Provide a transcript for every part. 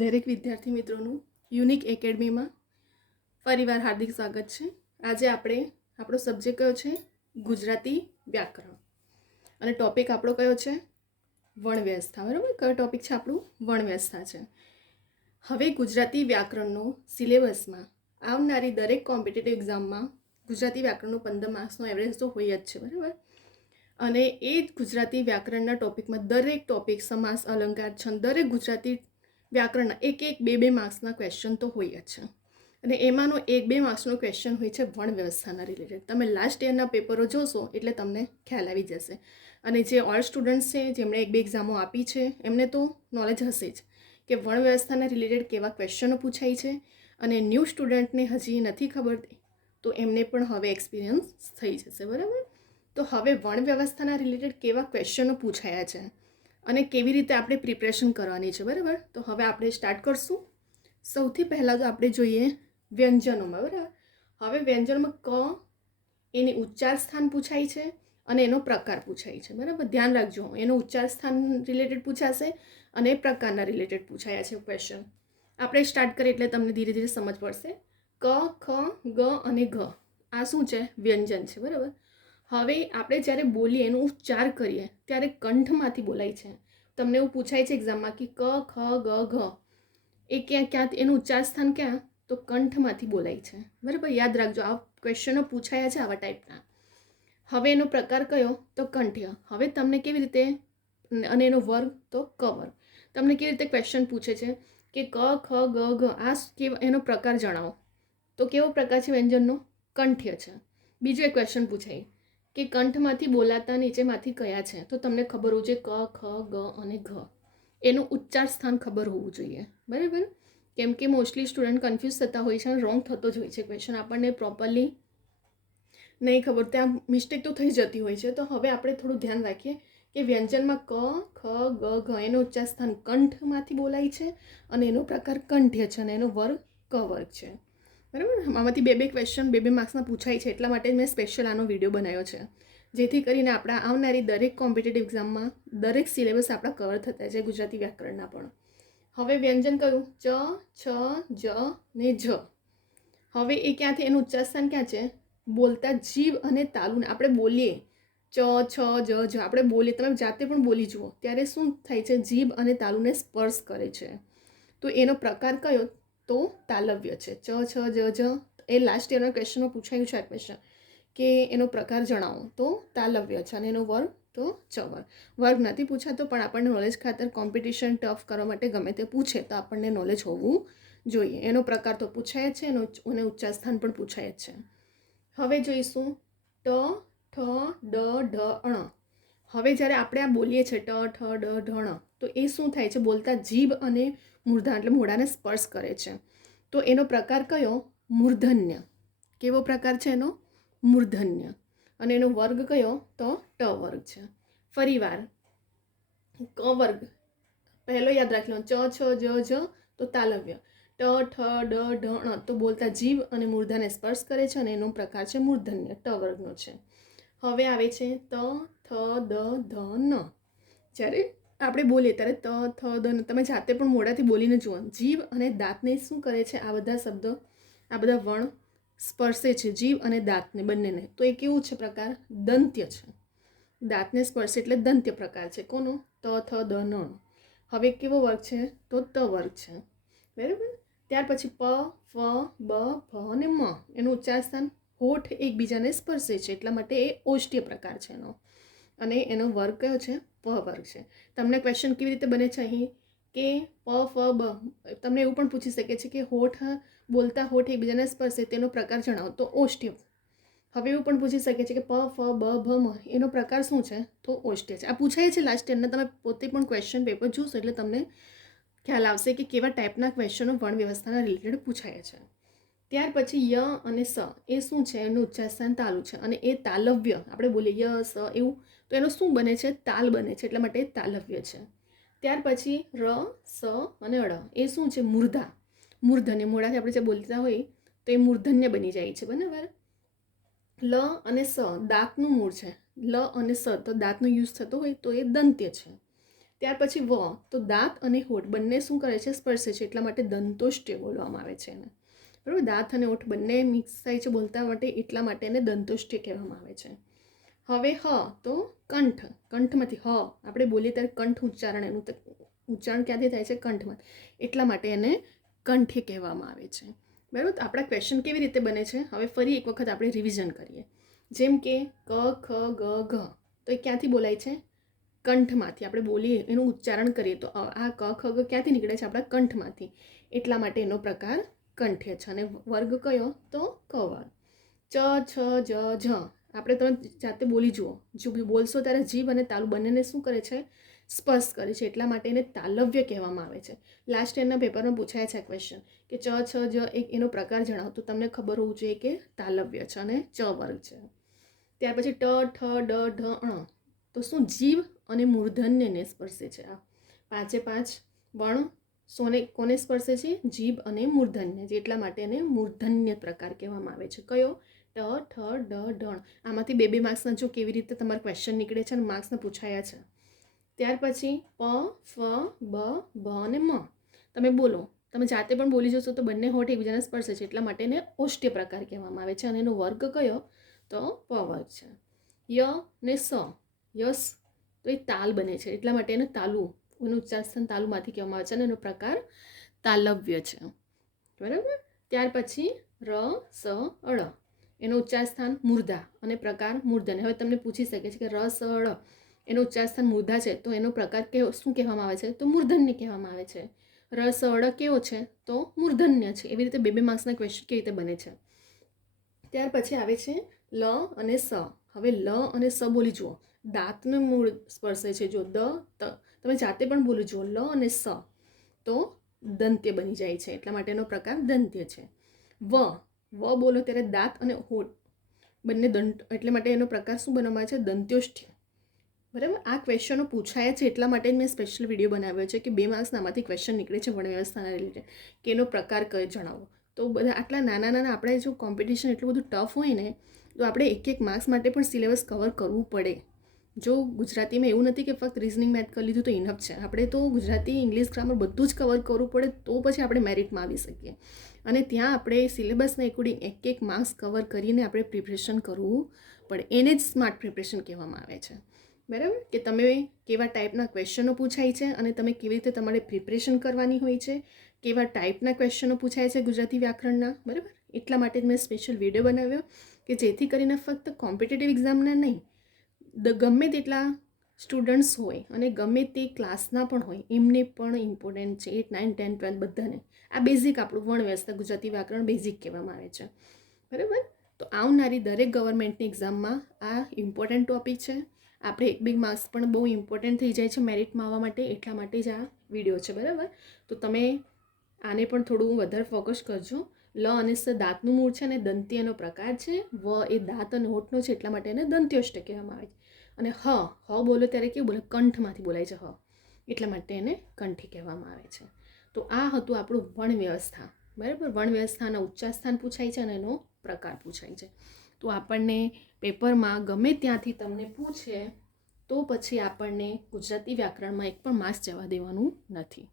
દરેક વિદ્યાર્થી મિત્રોનું યુનિક એકેડમીમાં ફરીવાર હાર્દિક સ્વાગત છે. આજે આપણો સબ્જેક્ટ કયો છે? ગુજરાતી વ્યાકરણ. અને ટોપિક આપણો કયો છે? વર્ણવ્યવસ્થા. બરાબર, કયો ટોપિક છે આપણું? વર્ણવ્યવસ્થા છે. હવે ગુજરાતી વ્યાકરણનો સિલેબસમાં આવનારી દરેક કોમ્પિટિટિવ એક્ઝામમાં ગુજરાતી વ્યાકરણનો 15 માર્ક્સનો એવરેજ તો હોય જ છે. બરાબર, અને એ જ ગુજરાતી વ્યાકરણના ટોપિકમાં દરેક ટોપિક, સમાસ, અલંકાર, છંદ, દરેક ગુજરાતી વ્યાકરણના એક બે માર્ક્સના ક્વેશ્ચન તો હોય જ છે. અને એમાંનો 1-2 માર્ક્સનો ક્વેશ્ચન હોય છે વર્ણ વ્યવસ્થાના રિલેટેડ. તમે લાસ્ટ યરના પેપરો જોશો એટલે તમને ખ્યાલ આવી જશે. અને જે ઓલ સ્ટુડન્ટ્સ છે, જેમણે 1-2 એક્ઝામો આપી છે, એમને તો નોલેજ હશે જ કે વર્ણ વ્યવસ્થાના રિલેટેડ કેવા ક્વેશ્ચનો પૂછાય છે. અને ન્યૂ સ્ટુડન્ટને હજી નથી ખબર તો એમને પણ હવે એક્સપિરિયન્સ થઈ જશે. બરાબર, તો હવે વર્ણ વ્યવસ્થાના રિલેટેડ કેવા ક્વેશ્ચનો પૂછાયા છે અને કેવી રીતે આપણે પ્રિપરેશન કરવાની છે. બરાબર, તો હવે આપણે સ્ટાર્ટ કરશું. સૌથી પહેલાં તો આપણે જોઈએ વ્યંજનોમાં. બરાબર, હવે વ્યંજનમાં ક એની ઉચ્ચાર સ્થાન પૂછાય છે અને એનો પ્રકાર પૂછાય છે. બરાબર, ધ્યાન રાખજો, એનો ઉચ્ચાર સ્થાન રિલેટેડ પૂછાશે અને પ્રકારના રિલેટેડ પૂછાયા છે ક્વેશ્ચન. આપણે સ્ટાર્ટ કરીએ એટલે તમને ધીરે ધીરે સમજ પડશે. ક, ખ, ગ અને ઘ આ શું છે? વ્યંજન છે. બરાબર, હવે આપણે જ્યારે બોલીએ, એનો ઉચ્ચાર કરીએ ત્યારે કંઠમાંથી બોલાય છે. તમને એવું પૂછાય છે એક્ઝામમાં કે ક, ખ, ગ, ઘ એ ક્યાં એનું ઉચ્ચાર સ્થાન ક્યાં? તો કંઠમાંથી બોલાય છે. બરાબર, યાદ રાખજો, આ ક્વેશ્ચનો પૂછાયા છે આવા ટાઈપના. હવે એનો પ્રકાર કયો? તો કંઠ્ય. હવે તમને કેવી રીતે, અને એનો વર્ગ તો ક વર્ગ. તમને કેવી રીતે ક્વેશ્ચન પૂછે છે કે ક, ખ, ગ, ઘ આ એનો પ્રકાર જણાવો. તો કેવો પ્રકાર છે વ્યંજનનો? કંઠ્ય છે. બીજો એક ક્વેશ્ચન પૂછાય કે કંઠમાંથી બોલાતા નીચેમાંથી કયા છે? તો તમને ખબર હોવું જોઈએ ક, ખ, ગ અને ઘ. એનું ઉચ્ચાર સ્થાન ખબર હોવું જોઈએ. બરાબર, કેમ કે મોસ્ટલી સ્ટુડન્ટ કન્ફ્યુઝ થતા હોય છે અને રોંગ થતો જ હોય છે ક્વેશ્ચન. આપણને પ્રોપરલી નહીં ખબર, ત્યાં મિસ્ટેક તો થઈ જતી હોય છે. તો હવે આપણે થોડું ધ્યાન રાખીએ કે વ્યંજનમાં ક, ખ, ગ, ઘ એનું ઉચ્ચાર સ્થાન કંઠમાંથી બોલાય છે અને એનો પ્રકાર કંઠ્ય છે અને એનો વર્ગ ક વર્ગ છે. બરાબર, આમાંથી 2-2 ક્વેશ્ચન 2-2 માર્ક્સના પૂછાય છે. એટલા માટે મેં સ્પેશિયલ આનો વિડીયો બનાવ્યો છે, જેથી કરીને આપણા આવનારી દરેક કોમ્પિટિટિવ એક્ઝામમાં દરેક સિલેબસ આપણા કવર થતા છે ગુજરાતી વ્યાકરણના પણ. હવે વ્યંજન કયું? ચ, છ, જ ને જ. હવે એ ક્યાંથી, એનું ઉચ્ચાર સ્થાન ક્યાં છે? બોલતા જીભ અને તાલુને આપણે બોલીએ ચ, છ, જ આપણે બોલીએ, તમે જાતે પણ બોલી જુઓ ત્યારે શું થાય છે? જીભ અને તાલુને સ્પર્શ કરે છે. તો એનો પ્રકાર કયો? તો તાલવ્ય છે. ચ, છ, જ એ લાસ્ટ યરના ક્વેશ્ચનમાં પૂછાયું છે આ ક્વેશ્ચન કે એનો પ્રકાર જણાવો. તો તાલવ્ય છે અને એનો વર્ગ તો ચ વર્ગ. વર્ગ નથી પૂછાતો, પણ આપણને નોલેજ ખાતર કોમ્પિટિશન ટફ કરવા માટે ગમે તે પૂછે તો આપણને નોલેજ હોવું જોઈએ. એનો પ્રકાર તો પૂછાય જ છે અને ઉચ્ચાર સ્થાન પણ પૂછાય જ છે. હવે જોઈશું ટ, ઠ, ડ, ઢ, ણ. હવે જ્યારે આપણે આ બોલીએ છીએ ટ, ઠ, ડ, ઢ, ણ, તો એ શું થાય છે? બોલતા જીભ અને મૂર્ધા એટલે મોઢાને સ્પર્શ કરે છે. તો એનો પ્રકાર કયો? મૂર્ધન્ય. કેવો પ્રકાર છે એનો? મૂર્ધન્ય. અને એનો વર્ગ કયો? તો ટ વર્ગ છે. ફરીવાર ક વર્ગ પહેલો યાદ રાખી લો. ચ, છ, જ તો તાલવ્ય. ટ, ઠ, ડ, ઢ, ણ તો બોલતા જીભ અને મૂર્ધાને સ્પર્શ કરે છે અને એનો પ્રકાર છે મૂર્ધન્ય, ટ વર્ગનો છે. હવે આવે છે ત, થ, દ, ધ, ન. જ્યારે આપણે બોલીએ ત્યારે ત, થ, દ, ન તમે જાતે પણ મોઢાથી બોલીને જુઓ. જીભ અને દાંતને શું કરે છે? આ બધા શબ્દો, આ બધા વર્ણ સ્પર્શે છે, જીભ અને દાંતને બંનેને. તો એ કેવું છે પ્રકાર? દંત્ય છે. દાંતને સ્પર્શે એટલે દંત્ય પ્રકાર છે. કોનો? ત, થ, દ, ન. હવે કેવો વર્ગ છે? તો ત વર્ગ છે. બરાબર, ત્યાર પછી પ, ફ, બ, ભ અને મ. એનું ઉચ્ચાર સ્થાન હોઠ એકબીજાને સ્પર્શે છે, એટલા માટે એ ઓષ્ઠ્ય પ્રકાર છે એનો. અને એનો વર્ગ કયો છે? પ વર્ગ છે. તમને ક્વેશ્ચન કેવી રીતે બને છે અહીં કે પ, ફ, બ, તમને એવું પણ પૂછી શકે છે કે હોઠ, બોલતા હોઠ એકબીજાને સ્પર્શે તેનો પ્રકાર જણાવો. તો ઓષ્ઠ્ય. હવે એવું પણ પૂછી શકે છે કે પ, ફ, બ, ભ, મ એનો પ્રકાર શું છે? તો ઓષ્ઠ્ય છે. આ પૂછાય છે લાસ્ટ યરના. તમે પોતે પણ ક્વેશ્ચન પેપર જોશો એટલે તમને ખ્યાલ આવશે કે કેવા ટાઈપના ક્વેશ્ચનો વર્ણ વ્યવસ્થાના રિલેટેડ પૂછાય છે. ત્યાર પછી ય અને સ એ શું છે? એનું ઉચ્ચાર સ્થાન તાલુ છે અને એ તાલવ્ય. આપણે બોલીએ ય, સ એવું, તો એનો શું બને છે? તાલ બને છે, એટલા માટે એ તાલવ્ય છે. ત્યાર પછી ર, સ અને અડ એ શું છે? મૂર્ધા. મૂર્ધન્ય, મોઢાથી આપણે જે બોલતા હોય તો એ મૂર્ધન્ય બની જાય છે. બરાબર. લ અને સ દાંતનું મૂળ છે. લ અને સ તો દાંતનો યુઝ થતો હોય તો એ દંત્ય છે. ત્યાર પછી વ, તો દાંત અને હોઠ બંને શું કરે છે? સ્પર્શે છે, એટલા માટે દંતોષ્ટ્ય બોલવામાં આવે છે એને. બરાબર, દાંત અને હોઠ બંને મિક્સ થાય છે બોલતા માટે, એટલા માટે એને દંતોષ્ટ્ય કહેવામાં આવે છે. હવે હ, તો કંઠ. કંઠમાંથી હ આપણે બોલીએ ત્યારે કંઠ ઉચ્ચારણ, એનું ઉચ્ચારણ ક્યાંથી થાય છે? કંઠમાં, એટલા માટે એને કંઠ્ય કહેવામાં આવે છે. બરાબર, તો આપણા ક્વેશ્ચન કેવી રીતે બને છે? હવે ફરી એક વખત આપણે રિવિઝન કરીએ. જેમ કે ક, ખ, ગ, ઘ, તો એ ક્યાંથી બોલાય છે? કંઠમાંથી. આપણે બોલીએ એનું ઉચ્ચારણ કરીએ તો આ ક, ખ, ગ ક્યાંથી નીકળે છે? આપણા કંઠમાંથી, એટલા માટે એનો પ્રકાર કંઠ્ય છે. અને વર્ગ કયો? તો ક વર્ગ. ચ, છ, જ, ઝ આપણે તમે જાતે બોલી જુઓ. જો બોલશો ત્યારે જીભ અને તાલુ બંનેને શું કરે છે? સ્પર્શ કરે છે, એટલા માટે એને તાલવ્ય કહેવામાં આવે છે. લાસ્ટ યરના પેપરમાં પૂછાય છે ક્વેશ્ચન કે ચ, છ, જ એનો પ્રકાર જણાવો, તો તમને ખબર હોવું જોઈએ કે તાલવ્ય છે અને ચ વર્ગ છે. ત્યાર પછી ટ, ઠ, ડ, ઢ, ણ, તો શું? જીભ અને મૂર્ધન્યને સ્પર્શે છે. આ 5 વર્ણ કોને સ્પર્શે છે? જીભ અને મૂર્ધન્ય, એટલા માટે એને મૂર્ધન્ય પ્રકાર કહેવામાં આવે છે. કયો? ટ, ઠ, ડ, ઢ. આમાંથી 2 માર્ક્સના જો કેવી રીતે તમારા ક્વેશ્ચન નીકળે છે અને માર્ક્સના પૂછાયા છે. ત્યાર પછી પ, ફ, બ, ભ અને મ. તમે બોલો, તમે જાતે પણ બોલી જશો તો બંને હોઠ એકબીજાને સ્પર્શે છે, એટલા માટે એને ઓષ્ટ્ય પ્રકાર કહેવામાં આવે છે. અને એનો વર્ગ કયો? તો પ વર્ગ છે. ય ને સ, યસ, તો એ તાલ બને છે, એટલા માટે એને તાલુ, એનું ઉચ્ચાર સ્થાન તાલુમાંથી કહેવામાં આવે છે અને એનો પ્રકાર તાલવ્ય છે. બરાબર. ત્યાર પછી ર, સ, અળ, એનો ઉચ્ચાર સ્થાન મૂર્ધા અને પ્રકાર મૂર્ધન્ય. હવે તમને પૂછી શકે છે કે ર, સ, અળ એનો ઉચ્ચાર સ્થાન મૂર્ધા છે, તો એનો પ્રકાર શું કહેવામાં આવે છે? તો મૂર્ધન્ય કહેવામાં આવે છે. ર, સ, અળ કેવો છે? તો મૂર્ધન્ય છે. એવી રીતે 2 માર્ક્સના ક્વેશ્ચન કેવી રીતે બને છે. ત્યાર પછી આવે છે લ અને સ. હવે લ અને સ બોલી જુઓ. દાંતનું મૂળ સ્પર્શે છે. જો દ, ત, તમે જાતે પણ બોલી જુઓ. લ અને સ, તો દંત્ય બની જાય છે, એટલા માટેનો પ્રકાર દંત્ય છે. વ, વ બોલો ત્યારે દાંત અને હોઠ બંને દંત, એટલે માટે એનો પ્રકાર શું બનવામાં આવે છે? દંત્યોષ્ઠ્ય. બરાબર, આ ક્વેશ્ચનો પૂછાયા છે, એટલા માટે મેં સ્પેશિયલ વિડીયો બનાવ્યો છે કે 2 માર્ક્સના આમાંથી ક્વેશ્ચન નીકળે છે વર્ણ વ્યવસ્થાના રિલેટેડ, કે એનો પ્રકાર કયો જણાવો. તો બધા આટલા નાના આપણે જો કોમ્પિટિશન એટલું બધું ટફ હોય ને, તો આપણે 1 માર્ક્સ માટે પણ સિલેબસ કવર કરવું પડે. જો ગુજરાતીમાં એવું નથી કે ફક્ત રિઝનિંગ મેથ કરી લીધું તો ઇનફ છે. આપણે તો ગુજરાતી, ઇંગ્લિશ, ગ્રામર બધું જ કવર કરવું પડે, તો પછી આપણે મેરિટમાં આવી શકીએ. અને ત્યાં આપણે સિલેબસના એકોર્ડિંગ 1 માર્ક્સ કવર કરીને આપણે પ્રિપરેશન કરવું પડે. એને જ સ્માર્ટ પ્રિપરેશન કહેવામાં આવે છે. બરાબર, કે તમે કેવા ટાઈપના ક્વેશ્ચનો પૂછાય છે અને તમે કેવી રીતે તમારે પ્રિપરેશન કરવાની હોય છે, કેવા ટાઈપના ક્વેશ્ચનો પૂછાય છે ગુજરાતી વ્યાકરણના. બરાબર, એટલા માટે જ મેં સ્પેશિયલ વિડીયો બનાવ્યો કે જેથી કરીને ફક્ત કોમ્પિટિટિવ એક્ઝામના નહીં, ગમે તેટલા સ્ટુડન્ટ્સ હોય અને ગમે તે ક્લાસના પણ હોય, એમને પણ ઇમ્પોર્ટન્ટ છે. 8, 9, 10, 12 બધાને આ બેઝિક આપણું વર્ણ વ્યવસ્થા ગુજરાતી વ્યાકરણ બેઝિક કહેવામાં આવે છે. બરાબર, તો આવનારી દરેક ગવર્મેન્ટની એક્ઝામમાં આ ઇમ્પોર્ટન્ટ ટોપિક છે. આપણે 1-2 માર્ક્સ પણ બહુ ઇમ્પોર્ટન્ટ થઈ જાય છે મેરિટમાં આવવા માટે, એટલા માટે જ આ વિડીયો છે. બરાબર, તો તમે આને પણ થોડું વધારે ફોકસ કરજો. લ અને સ દાંતનું મૂળ છે અને દંત્યનો પ્રકાર છે. વ એ દાંત અને હોઠનો છે, એટલા માટે એને દંત્યોષ્ઠ કહેવામાં આવે છે. અને હ બોલો ત્યારે કેવું બોલે? કંઠમાંથી બોલાય છે હ, એટલા માટે એને કંઠી કહેવામાં આવે છે. તો આ હતું આપણું વર્ણ વ્યવસ્થા. બરાબર, વર્ણ વ્યવસ્થાના ઉચ્ચાર સ્થાન પૂછાય છે અને એનો પ્રકાર પૂછાય છે. તો આપણને પેપરમાં ગમે ત્યાંથી તમને પૂછે તો પછી આપણને ગુજરાતી વ્યાકરણમાં 1 પણ માર્ક્સ જવા દેવાનું નથી.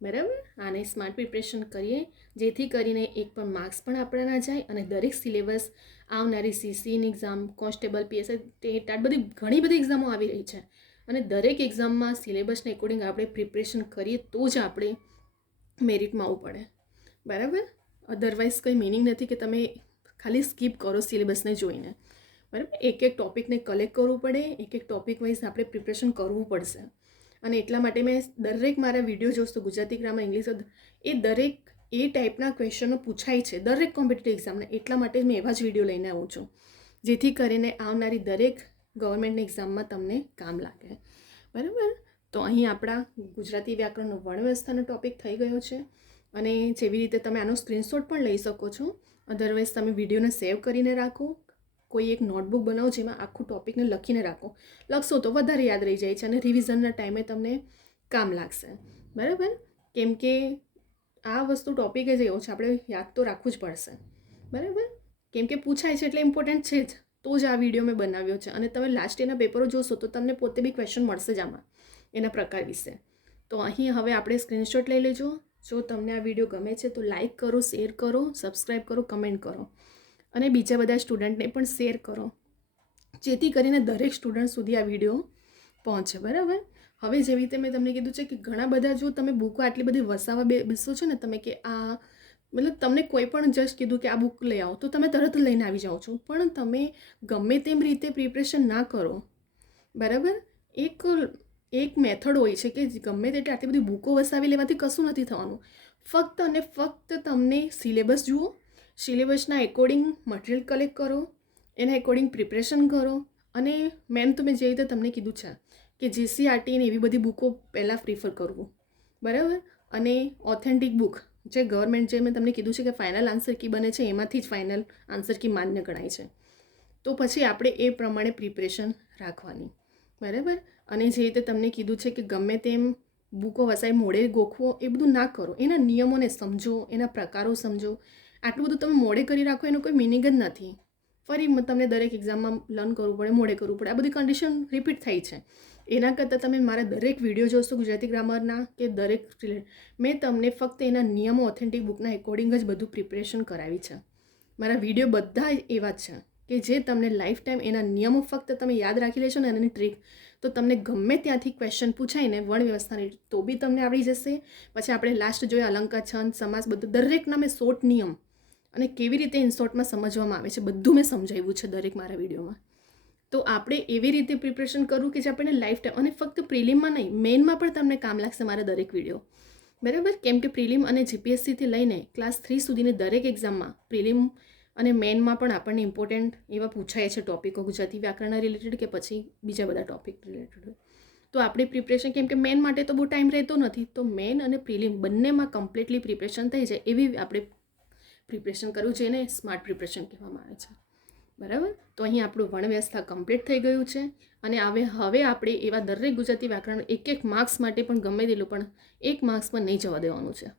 બરાબર, આને સ્માર્ટ પ્રિપરેશન કરીએ, જેથી કરીને 1 પણ માર્ક્સ પણ આપણા ના જાય. અને દરેક સિલેબસ આવનારી સીસીની એક્ઝામ, કોન્સ્ટેબલ, પીએસઆઈ, ટેટ, આ બધી ઘણી બધી એક્ઝામો આવી રહી છે અને દરેક એક્ઝામમાં સિલેબસને એકોર્ડિંગ આપણે પ્રિપરેશન કરીએ તો જ આપણે મેરિટમાં આવવું પડે. બરાબર, અધરવાઇઝ કંઈ મિનિંગ નથી કે તમે ખાલી સ્કીપ કરો સિલેબસને જોઈને. બરાબર, એક ટોપિકને કલેક્ટ કરવું પડે, એક ટોપિક વાઇઝ આપણે પ્રિપરેશન કરવું પડશે. અને એટલા માટે મેં દરેક મારા વિડીયો જોશો ગુજરાતી, ગ્રામર, ઇંગ્લિશ, એ દરેક એ ટાઈપના ક્વેશ્ચનો પૂછાય છે દરેક કોમ્પિટિટિવ એક્ઝામને, એટલા માટે જ મેં એવા જ વિડીયો લઈને આવું છું, જેથી કરીને આવનારી દરેક ગવર્મેન્ટની એક્ઝામમાં તમને કામ લાગે. બરાબર, તો અહીં આપણા ગુજરાતી વ્યાકરણનો વર્ણ વ્યવસ્થાનો ટોપિક થઈ ગયો છે. અને જેવી રીતે તમે આનો સ્ક્રીનશોટ પણ લઈ શકો છો. અધરવાઇઝ તમે વિડીયોને સેવ કરીને રાખો, કોઈ એક નોટબુક બનાવો જેમાં આખું ટોપિકને લખીને રાખો. લખશો તો વધારે યાદ રહી જાય છે અને રિવિઝનના ટાઈમે તમને કામ લાગશે. બરાબર, કેમ કે આ વસ્તુ ટોપિક જ એવો છે, આપણે યાદ તો રાખવું જ પડશે. બરાબર, કેમ કે પૂછાય છે એટલે ઇમ્પોર્ટન્ટ છે જ, તો જ આ વિડીયો મેં બનાવ્યો છે. અને તમે લાસ્ટ યરના પેપરો જોશો તો તમને પોતે બી ક્વેશ્ચન મળશે જ આમાં, એના પ્રકાર વિશે. તો અહીં હવે આપણે સ્ક્રીનશોટ લઈ લેજો. જો તમને આ વિડીયો ગમે છે તો લાઈક કરો, શેર કરો, સબસ્ક્રાઈબ કરો, કમેન્ટ કરો અને બીજા બધા સ્ટુડન્ટને પણ શેર કરો, જેથી કરીને દરેક સ્ટુડન્ટ સુધી આ વિડીયો પહોંચે. બરાબર. હવે જેવી રીતે મેં તમને કીધું છે કે ઘણા બધા જો તમે બુકો આટલી બધી વસાવા બેસો છો ને તમે, કે આ મતલબ તમને કોઈ પણ જસ્ટ કીધું કે આ બુક લઈ આવો તો તમે તરત લઈને આવી જાઓ છો, પણ તમે ગમે તેમ રીતે પ્રિપરેશન ના કરો. બરાબર. એક મેથડ હોય છે કે ગમે તેટલી આટલી બધી બુકો વસાવી લેવાથી કશું નથી થવાનું. ફક્ત અને ફક્ત તમને સિલેબસ જુઓ, સિલેબસના એકોર્ડિંગ મટીરિયલ કલેક્ટ કરો, એના એકોર્ડિંગ પ્રિપરેશન કરો. અને મેમ તો મેં જે રીતે તમને કીધું છે કે જીસીઆરટી ને એવી બધી બુકો પહેલાં પ્રિફર કરવું. બરાબર. અને ઓથેન્ટિક બુક જે ગવર્મેન્ટ, જે મેં તમને કીધું છે કે ફાઇનલ આન્સર કી બને છે, એમાંથી જ ફાઇનલ આન્સર કી માન્ય ગણાય છે. તો પછી આપણે એ પ્રમાણે પ્રિપરેશન રાખવાની. બરાબર. અને જે રીતે તમને કીધું છે કે ગમે તેમ બુકો વસાઈ મોડે ગોખવો, એ બધું ના કરો. એના નિયમોને સમજો, એના પ્રકારો સમજો. આટલું બધું તમે મોડે કરી રાખો એનો કોઈ મિનિંગ જ નથી. ફરી તમને દરેક એક્ઝામમાં લર્ન કરવું પડે, મોડે કરવું પડે. આ બધી કન્ડિશન રિપીટ થઈ છે. એના કરતાં તમે મારા દરેક વિડીયો જોશો ગુજરાતી ગ્રામરના કે દરેક મેં તમને ફક્ત એના નિયમો ઓથેન્ટિક બુકના એકોર્ડિંગ જ બધું પ્રિપરેશન કરાવી છે. મારા વિડીયો બધા એવા જ છે કે જે તમને લાઈફ ટાઈમ એના નિયમો ફક્ત તમે યાદ રાખી લેશો ને એની ટ્રીક, તો તમને ગમે ત્યાંથી ક્વેશ્ચન પૂછાય ને વર્ણ વ્યવસ્થાની તો બી તમને આવડી જશે. પછી આપણે લાસ્ટ જોઈએ અલંકાર, છંદ, સમાસ, બધું દરેકના મેં શોર્ટ નિયમ અને કેવી રીતે ઇનશોર્ટમાં સમજવામાં આવે છે બધું મેં સમજાવ્યું છે દરેક મારા વિડીયોમાં. તો આપણે એવી રીતે પ્રિપરેશન કરવું કે જે આપણને લાઈફ ટાઈમ, અને ફક્ત પ્રિલિમમાં નહીં મેઇનમાં પણ તમને કામ લાગશે મારા દરેક વિડીયો. બરાબર. કેમ કે પ્રિલિમ અને જીપીએસસીથી લઈને ક્લાસ 3 સુધીની દરેક એક્ઝામમાં પ્રિલિમ અને મેઇનમાં પણ આપણને ઇમ્પોર્ટન્ટ એવા પૂછાય છે ટોપિકો, ગુજરાતી વ્યાકરણના રિલેટેડ કે પછી બીજા બધા ટોપિક રિલેટેડ. તો આપણી પ્રિપરેશન, કેમ કે મેઇન માટે તો બહુ ટાઈમ રહેતો નથી, તો મેઇન અને પ્રિલિમ બંનેમાં કમ્પ્લીટલી પ્રિપરેશન થઈ જાય એવી આપણે પ્રિપરેશન કરવું, જેને સ્માર્ટ પ્રિપરેશન કહેવામાં આવે છે. બરાબર. તો અહીં આપણું વર્ણ વ્યવસ્થા કમ્પ્લીટ થઈ ગયું છે. અને હવે આપણે એવા દરેક ગુજરાતી વ્યાકરણ એક માર્ક્સ માટે પણ ગમે તેટલું પણ 1 માર્ક્સ પણ નહીં જવા દેવાનું છે.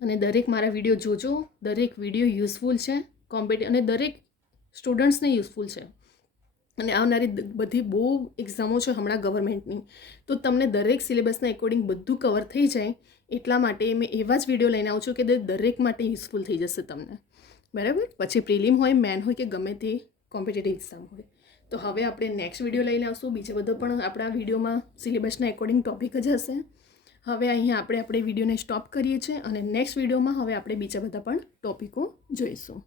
અને દરેક મારા વિડીયો જોજો. દરેક વિડીયો યુઝફુલ છે, અને દરેક સ્ટુડન્ટ્સને યુઝફુલ છે. અને આવનારી બધી બહુ એક્ઝામો છે હમણાં ગવર્મેન્ટની, તો તમને દરેક સિલેબસના એકોર્ડિંગ બધું કવર થઈ જાય એટલા માટે મેં એવા જ વિડીયો લઈને આવું છું કે દરેક માટે યુઝફુલ થઈ જશે તમને. બરાબર. પછી પ્રિલિમ હોય, મેન હોય કે ગમે તે કોમ્પિટિટિવ એક્ઝામ હોય. તો હવે આપણે નેક્સ્ટ વિડીયો લઈને આવશું. બીજો બધો પણ આપણા વિડીયોમાં સિલેબસના એકોર્ડિંગ ટોપિક જ હશે. હવે અહીંયા આપણે વિડીયોને સ્ટોપ કરીએ છીએ અને નેક્સ્ટ વિડીયોમાં હવે આપણે બીજા બધા પણ ટોપિકો જોઈશું.